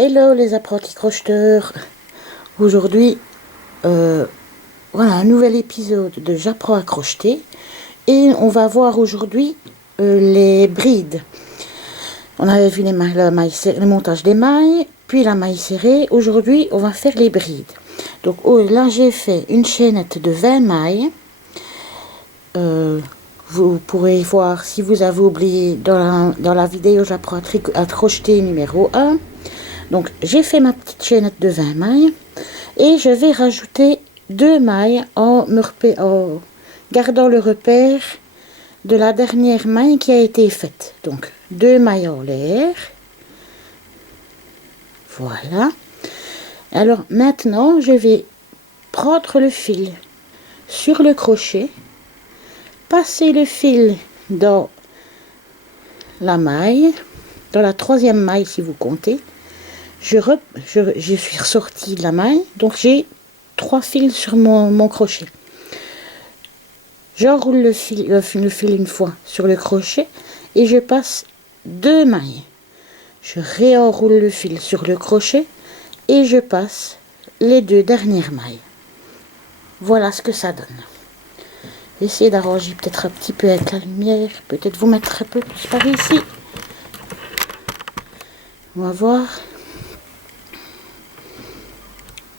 Hello les apprentis crocheteurs. Aujourd'hui, voilà un nouvel épisode de J'apprends à crocheter. Et on va voir aujourd'hui les brides. On avait vu le montage des mailles, puis la maille serrée. Aujourd'hui, on va faire les brides. Donc là, j'ai fait une chaînette de 20 mailles. Vous pourrez voir si vous avez oublié dans la vidéo J'apprends à crocheter numéro 1. Donc j'ai fait ma petite chaînette de 20 mailles et je vais rajouter 2 mailles en gardant le repère de la dernière maille qui a été faite. Donc 2 mailles en l'air. Voilà. Alors maintenant je vais prendre le fil sur le crochet, passer le fil dans la maille, dans la 3e maille si vous comptez. Je suis ressortie de la maille, donc j'ai 3 fils sur mon crochet. J'enroule le fil une fois sur le crochet et je passe 2 mailles. Je réenroule le fil sur le crochet et je passe les 2 dernières mailles. Voilà ce que ça donne. Essayez d'arranger peut-être un petit peu avec la lumière, peut-être vous mettre un peu plus par ici. On va voir.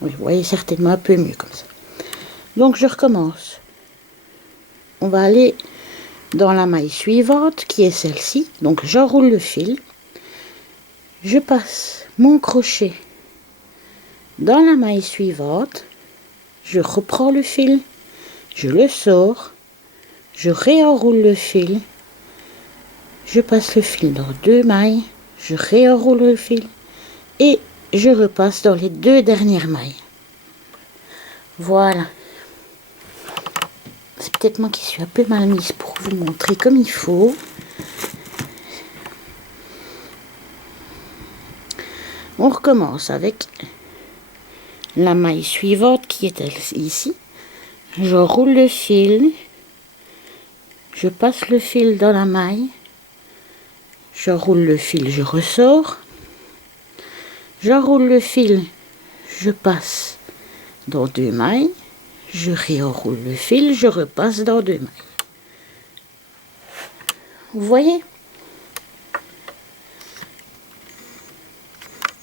Oui, vous voyez certainement un peu mieux comme ça. Donc je recommence. On va aller dans la maille suivante qui est celle-ci. Donc j'enroule le fil. Je passe mon crochet dans la maille suivante. Je reprends le fil. Je le sors. Je réenroule le fil. Je passe le fil dans 2 mailles. Je réenroule le fil. Et je repasse dans les 2 dernières mailles. Voilà. C'est peut-être moi qui suis un peu mal mise pour vous montrer comme il faut. On recommence avec la maille suivante qui est ici. J'enroule le fil. Je passe le fil dans la maille. J'enroule le fil, je ressors. J'enroule le fil, je passe dans 2 mailles. Je réenroule le fil, je repasse dans 2 mailles. Vous voyez?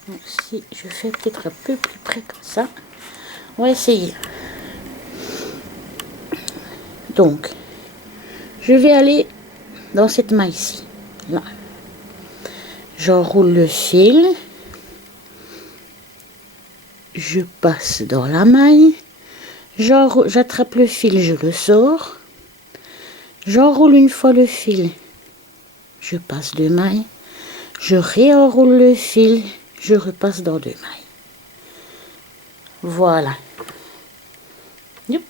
Donc, si je fais peut-être un peu plus près comme ça, on va essayer. Donc, je vais aller dans cette maille-ci. Là. J'enroule le fil. Je passe dans la maille. J'attrape le fil, je le sors. J'enroule une fois le fil. Je passe 2 mailles. Je réenroule le fil. Je repasse dans 2 mailles. Voilà. Youp.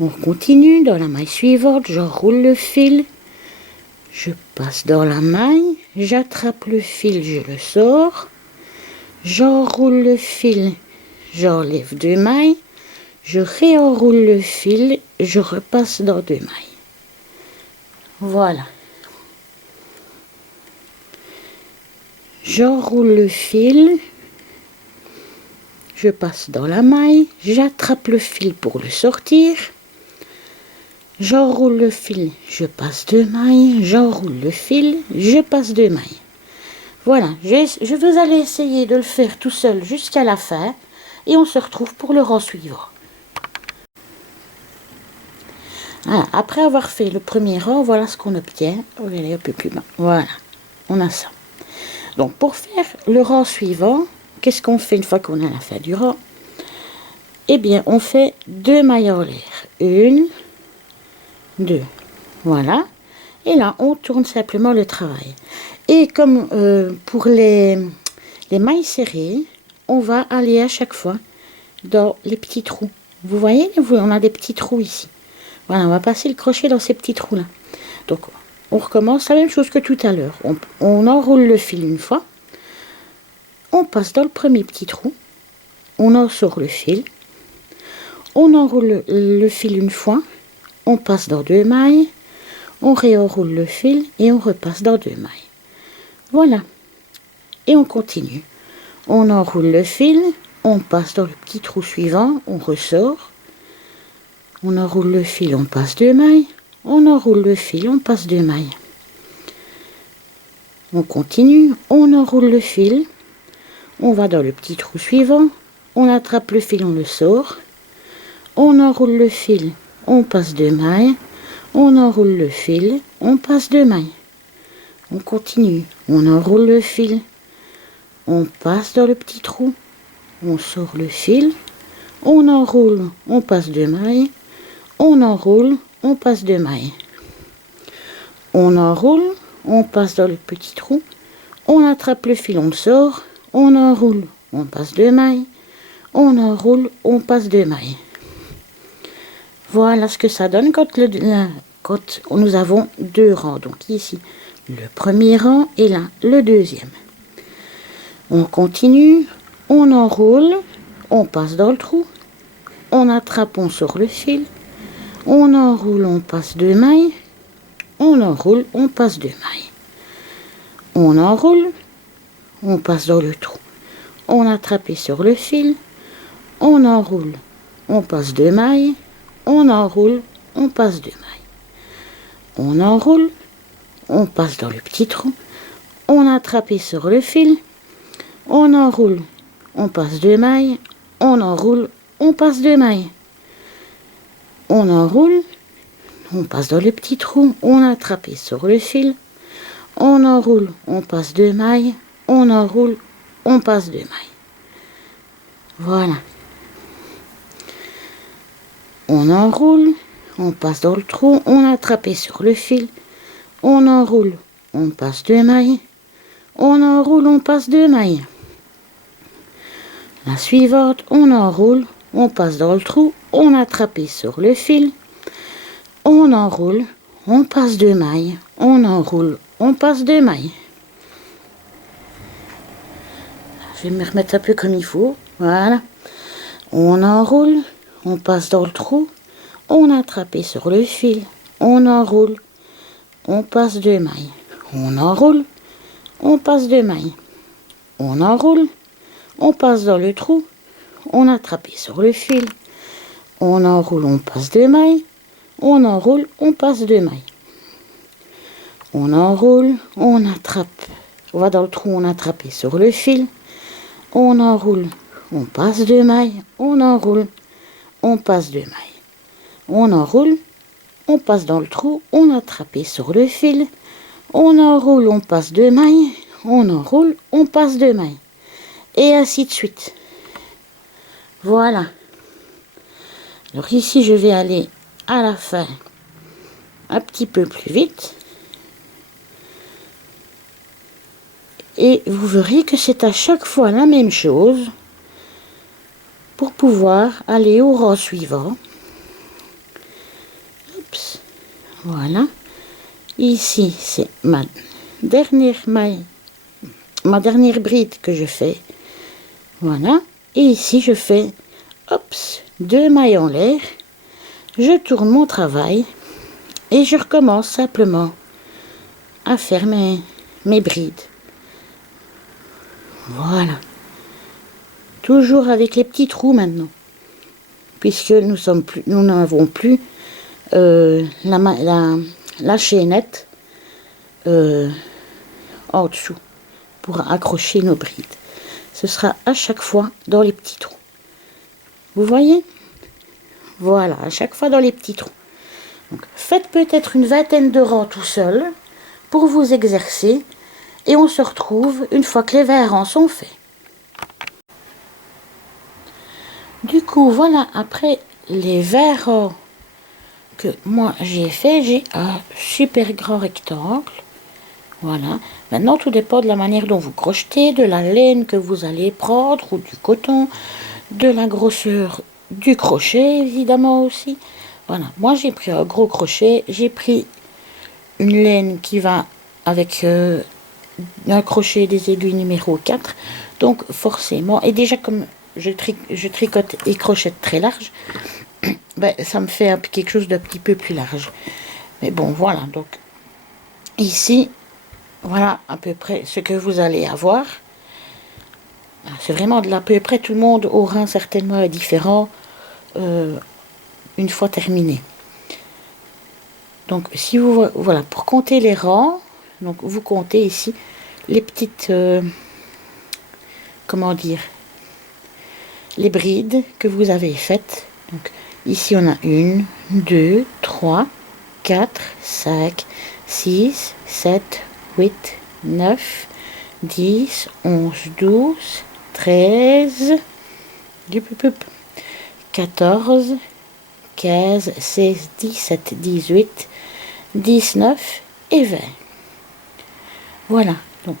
On continue dans la maille suivante. J'enroule le fil. Je passe dans la maille. J'attrape le fil, je le sors. J'enroule le fil. J'enlève 2 mailles. Je réenroule le fil. Je repasse dans 2 mailles. Voilà. J'enroule le fil. Je passe dans la maille. J'attrape le fil pour le sortir. J'enroule le fil. Je passe 2 mailles. J'enroule le fil. Je passe 2 mailles. Voilà. Je vais aller essayer de le faire tout seul jusqu'à la fin. Et on se retrouve pour le rang suivant. Voilà. Après avoir fait le premier rang, voilà ce qu'on obtient. On va aller un peu plus bas. Voilà. On a ça. Donc pour faire le rang suivant, qu'est-ce qu'on fait une fois qu'on est à la fin du rang? Eh bien, on fait 2 mailles en l'air. 1, 2. Voilà. Et là, on tourne simplement le travail. Et comme pour les mailles serrées, on va aller à chaque fois dans les petits trous. Vous voyez, on a des petits trous ici. Voilà, on va passer le crochet dans ces petits trous-là. Donc, on recommence la même chose que tout à l'heure. On enroule le fil une fois. On passe dans le premier petit trou. On en sort le fil. On enroule le fil une fois. On passe dans 2 mailles. On réenroule le fil et on repasse dans 2 mailles. Voilà. et on continue. On enroule le fil, on passe dans le petit trou suivant, on ressort. On enroule le fil, on passe 2 mailles. On enroule le fil, on passe 2 mailles. On continue, on enroule le fil. On va dans le petit trou suivant. On attrape le fil, on le sort. On enroule le fil, on passe 2 mailles. On enroule le fil, on passe 2 mailles. On continue, on enroule le fil. On passe dans le petit trou. On sort le fil. On enroule, on passe 2 mailles. On enroule, on passe 2 mailles. On enroule, on passe dans le petit trou. On attrape le fil, on le sort. On enroule, on passe 2 mailles. On enroule, on passe 2 mailles. Voilà ce que ça donne quand nous avons 2 rangs. Donc ici, le premier rang et là, le deuxième. On continue, on enroule, on passe dans le trou. On attrape, on sort le fil. On enroule, on passe 2 mailles. On enroule, on passe 2 mailles. On enroule, on passe dans le trou. On attrape et sur le fil. On enroule, on passe 2 mailles. On enroule, on passe 2 mailles. On enroule, on passe dans le petit trou. On attrape et sur le fil. On enroule, on passe 2 mailles. On enroule, on passe 2 mailles. On enroule, on passe dans le petit trou, on attrape sur le fil, on enroule, on passe 2 mailles, on enroule, on passe 2 mailles. Voilà. On enroule, on passe dans le trou, on attrape sur le fil, on enroule, on passe 2 mailles, on enroule, on passe 2 mailles. La suivante, on enroule, on passe dans le trou, on attrape sur le fil, on enroule, on passe 2 mailles, on enroule, on passe 2 mailles. Je vais me remettre un peu comme il faut, voilà. On enroule, on passe dans le trou, on attrape sur le fil, on enroule, on passe 2 mailles. On enroule, on passe 2 mailles. On enroule, on passe dans le trou, on attrape sur le fil, on enroule, on passe 2 mailles, on enroule, on passe 2 mailles. On enroule, on attrape, on va dans le trou, on attrape sur le fil, on enroule, on passe 2 mailles, on enroule, on passe 2 mailles. On enroule, on passe dans le trou, on attrape sur le fil, on enroule, on passe 2 mailles, on enroule, on passe 2 mailles. Et ainsi de suite. Voilà. Alors ici, je vais aller à la fin un petit peu plus vite. Et vous verrez que c'est à chaque fois la même chose pour pouvoir aller au rang suivant. Oups. Voilà. Ici, c'est ma dernière maille, ma dernière bride que je fais. Voilà. Et ici, je fais, hops, 2 mailles en l'air. Je tourne mon travail et je recommence simplement à faire mes brides. Voilà. Toujours avec les petits trous maintenant. Puisque nous n'avons plus la chaînette en dessous pour accrocher nos brides. Ce sera à chaque fois dans les petits trous. Vous voyez? Voilà, à chaque fois dans les petits trous. Donc, faites peut-être une vingtaine de rangs tout seul pour vous exercer et on se retrouve une fois que les 20 rangs sont faits. Du coup, voilà, après les 20 rangs que moi j'ai fait, j'ai un super grand rectangle. Voilà. Maintenant, tout dépend de la manière dont vous crochetez, de la laine que vous allez prendre ou du coton, de la grosseur du crochet, évidemment aussi. Voilà. Moi, j'ai pris un gros crochet. J'ai pris une laine qui va avec un crochet des aiguilles numéro 4. Donc, forcément, et déjà comme je tricote et crochette très large, ben, ça me fait quelque chose d'un petit peu plus large. Mais bon, voilà. Donc, ici, voilà à peu près ce que vous allez avoir. C'est vraiment de l'à peu près, tout le monde aura certainement un différent une fois terminé. Donc, si vous, voilà, pour compter les rangs, donc vous comptez ici les petites, comment dire, les brides que vous avez faites. Donc, ici, on a 1, 2, 3, 4, 5, 6, 7, 8, 9, 10, 11, 12, 13, 14, 15, 16, 17, 18, 19 et 20. Voilà, donc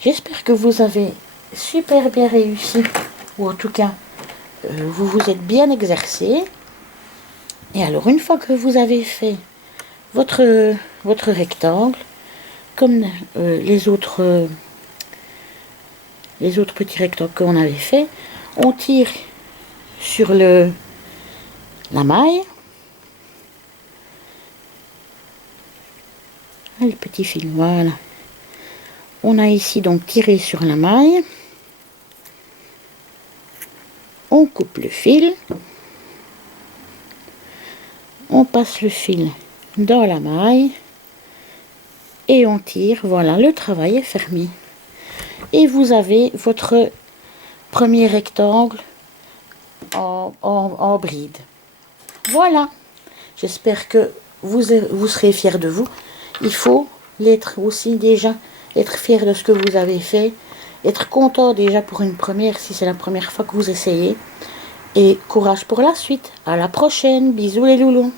j'espère que vous avez super bien réussi, ou en tout cas, vous vous êtes bien exercé. Et alors, une fois que vous avez fait votre rectangle, comme les autres petits rectangles qu'on avait fait, on tire sur la maille. Le petit fil, voilà. On a ici donc tiré sur la maille. On coupe le fil. On passe le fil dans la maille. Et on tire, voilà, le travail est fermé. Et vous avez votre premier rectangle en bride. Voilà. J'espère que vous serez fiers de vous. Il faut l'être aussi déjà, être fier de ce que vous avez fait, être content déjà pour une première si c'est la première fois que vous essayez. Et courage pour la suite. À la prochaine. Bisous les loulous.